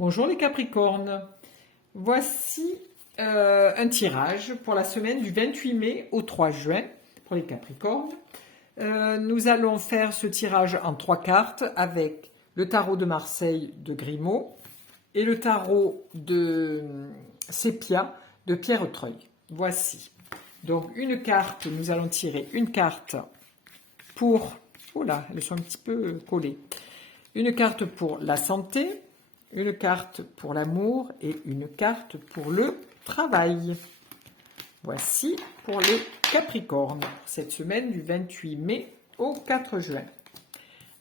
Bonjour les Capricornes, voici un tirage pour la semaine du 28 mai au 3 juin pour les Capricornes. Nous allons faire ce tirage en 3 cartes avec le tarot de Marseille de Grimaud et le tarot de Sépia de Pierre Treuil. Voici. Donc une carte, nous allons tirer une carte pour... Oh là, elles sont un petit peu collées. Une carte pour la santé, une carte pour l'amour et une carte pour le travail. Voici pour les Capricornes, cette semaine du 28 mai au 4 juin.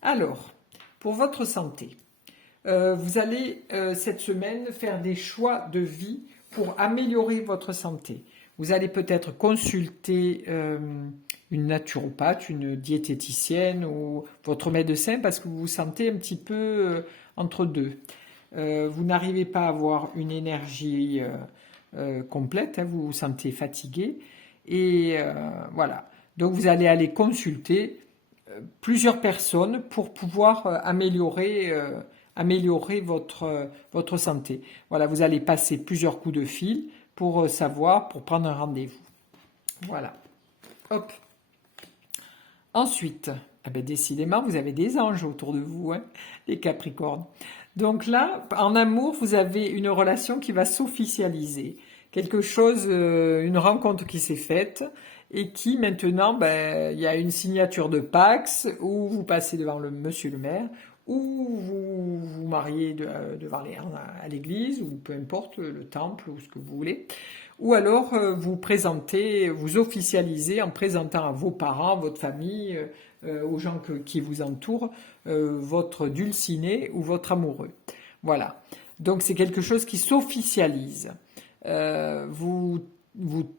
Alors, pour votre santé, vous allez cette semaine faire des choix de vie pour améliorer votre santé. Vous allez peut-être consulter une naturopathe, une diététicienne ou votre médecin parce que vous vous sentez un petit peu entre deux. Vous n'arrivez pas à avoir une énergie complète, hein, vous vous sentez fatigué et voilà. Donc vous allez aller consulter plusieurs personnes pour pouvoir améliorer votre santé. Voilà, vous allez passer plusieurs coups de fil pour savoir, pour prendre un rendez-vous. Voilà. Hop. Ensuite, eh bien, décidément, vous avez des anges autour de vous, hein, les Capricornes. Donc là, en amour, vous avez une relation qui va s'officialiser. Quelque chose, une rencontre qui s'est faite et qui maintenant, ben, il y a une signature de Pax où vous passez devant le monsieur le maire ou vous vous mariez devant à l'église ou peu importe, le temple ou ce que vous voulez. Ou alors vous présentez, vous officialisez en présentant à vos parents, votre famille, aux gens qui vous entourent, votre dulciné ou votre amoureux. Voilà. Donc c'est quelque chose qui s'officialise. Vous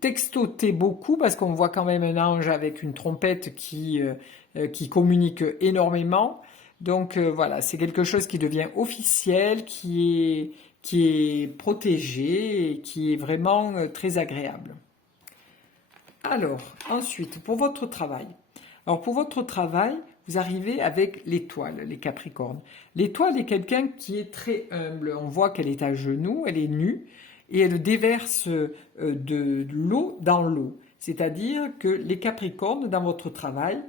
textotez beaucoup parce qu'on voit quand même un ange avec une trompette qui communique énormément. Donc voilà, c'est quelque chose qui devient officiel, qui est protégé et qui est vraiment très agréable. Alors, ensuite, pour votre travail. Alors, pour votre travail, vous arrivez avec l'étoile, les Capricornes. L'étoile est quelqu'un qui est très humble. On voit qu'elle est à genoux, elle est nue, et elle déverse de l'eau dans l'eau. C'est-à-dire que les Capricornes, dans votre travail,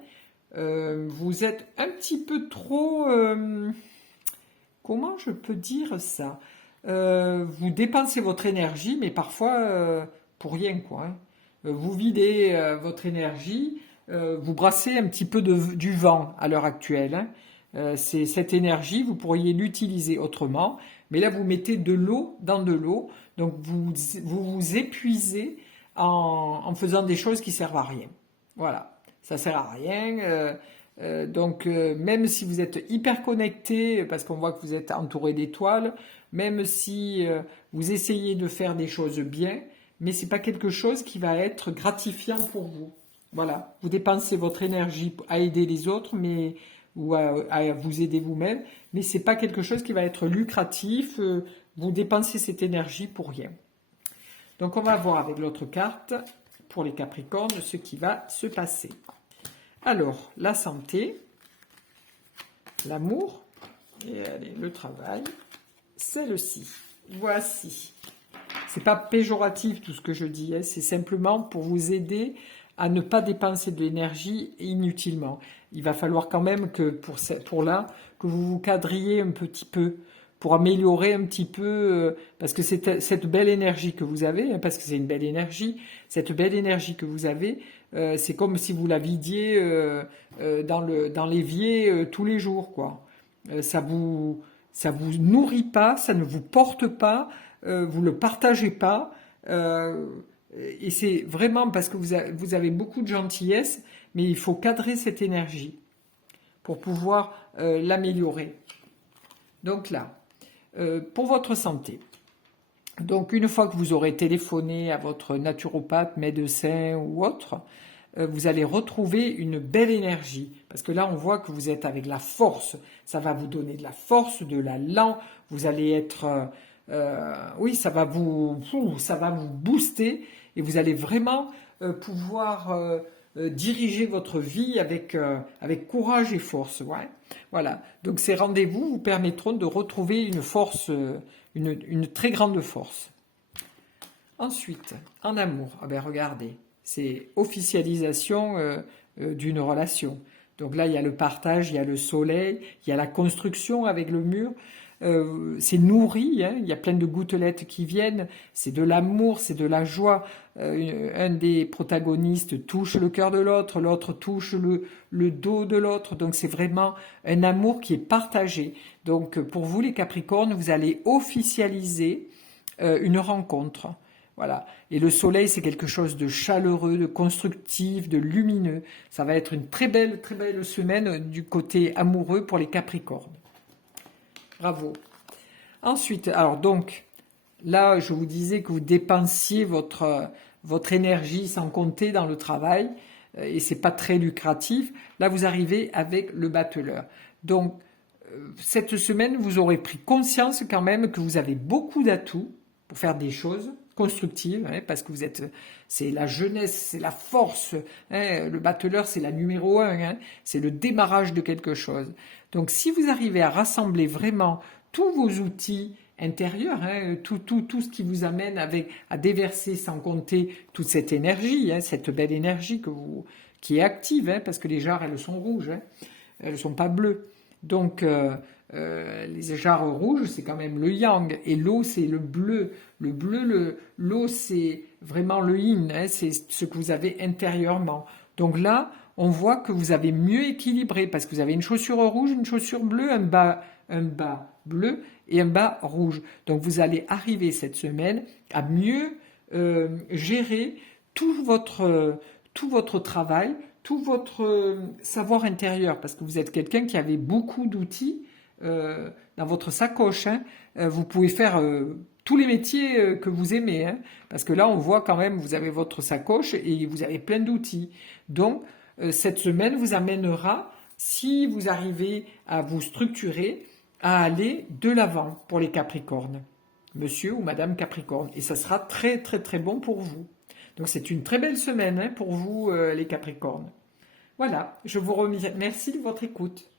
vous êtes un petit peu trop... comment je peux dire ça? Vous dépensez votre énergie, mais parfois pour rien, quoi. Hein. Vous videz votre énergie, vous brassez un petit peu du vent à l'heure actuelle. Hein. C'est cette énergie, vous pourriez l'utiliser autrement, mais là vous mettez de l'eau dans de l'eau, donc vous épuisez en faisant des choses qui servent à rien. Voilà, ça sert à rien. Donc même si vous êtes hyper connecté, parce qu'on voit que vous êtes entouré d'étoiles, même si vous essayez de faire des choses bien, mais c'est pas quelque chose qui va être gratifiant pour vous. Voilà, vous dépensez votre énergie à aider les autres, mais ou à vous aider vous-même, mais c'est pas quelque chose qui va être lucratif. Vous dépensez cette énergie pour rien. Donc on va voir avec l'autre carte pour les Capricornes ce qui va se passer. Alors, la santé, l'amour et allez, le travail, celle-ci. Voici. C'est pas péjoratif tout ce que je dis, hein, c'est simplement pour vous aider à ne pas dépenser de l'énergie inutilement. Il va falloir quand même que pour là, que vous vous cadriez un petit peu pour améliorer un petit peu, parce que cette belle énergie que vous avez, hein, parce que c'est une belle énergie, cette belle énergie que vous avez, c'est comme si vous la vidiez dans l'évier tous les jours, quoi. Ça vous nourrit pas, ça ne vous porte pas, vous le partagez pas, et c'est vraiment parce que vous avez beaucoup de gentillesse, mais il faut cadrer cette énergie pour pouvoir l'améliorer. Donc là, pour votre santé. Donc une fois que vous aurez téléphoné à votre naturopathe, médecin ou autre, vous allez retrouver une belle énergie. Parce que là, on voit que vous êtes avec la force. Ça va vous donner de la force, de l'allant. Vous allez être... oui, ça va vous booster. Et vous allez vraiment pouvoir diriger votre vie avec courage et force. Ouais. Voilà. Donc ces rendez-vous vous permettront de retrouver une force, une très grande force. Ensuite, en amour, ah ben regardez, c'est officialisation d'une relation. Donc là, il y a le partage, il y a le soleil, il y a la construction avec le mur. C'est nourri, hein, il y a plein de gouttelettes qui viennent, c'est de l'amour, c'est de la joie. Un des protagonistes touche le cœur de l'autre, l'autre touche le dos de l'autre, donc c'est vraiment un amour qui est partagé. Donc pour vous les Capricornes, vous allez officialiser une rencontre. Voilà. Et le soleil, c'est quelque chose de chaleureux, de constructif, de lumineux. Ça va être une très belle semaine du côté amoureux pour les Capricornes. Bravo. Ensuite, alors donc, là, je vous disais que vous dépensiez votre énergie sans compter dans le travail, et c'est pas très lucratif. Là, vous arrivez avec le battleur. Donc, cette semaine, vous aurez pris conscience quand même que vous avez beaucoup d'atouts pour faire des choses constructives, hein, parce que c'est la jeunesse, c'est la force. Hein, le battleur, c'est la numéro 1, hein, c'est le démarrage de quelque chose. Donc, si vous arrivez à rassembler vraiment tous vos outils intérieurs, hein, tout ce qui vous amène à déverser sans compter toute cette énergie, hein, cette belle énergie qui est active, hein, parce que les jarres, elles sont rouges, hein, elles ne sont pas bleues. Donc, les jarres rouges, c'est quand même le yang, et l'eau, c'est le bleu. L'eau, c'est vraiment le yin, hein, c'est ce que vous avez intérieurement. Donc là, on voit que vous avez mieux équilibré, parce que vous avez une chaussure rouge, une chaussure bleue, un bas bleu et un bas rouge. Donc vous allez arriver cette semaine à mieux gérer tout votre travail, tout votre savoir intérieur, parce que vous êtes quelqu'un qui avait beaucoup d'outils dans votre sacoche. Hein. Vous pouvez faire tous les métiers que vous aimez, hein, parce que là on voit quand même, vous avez votre sacoche et vous avez plein d'outils. Donc cette semaine vous amènera, si vous arrivez à vous structurer, à aller de l'avant pour les Capricornes, monsieur ou madame Capricorne, et ça sera très très très bon pour vous. Donc c'est une très belle semaine, hein, pour vous les Capricornes. Voilà, je vous remercie de votre écoute.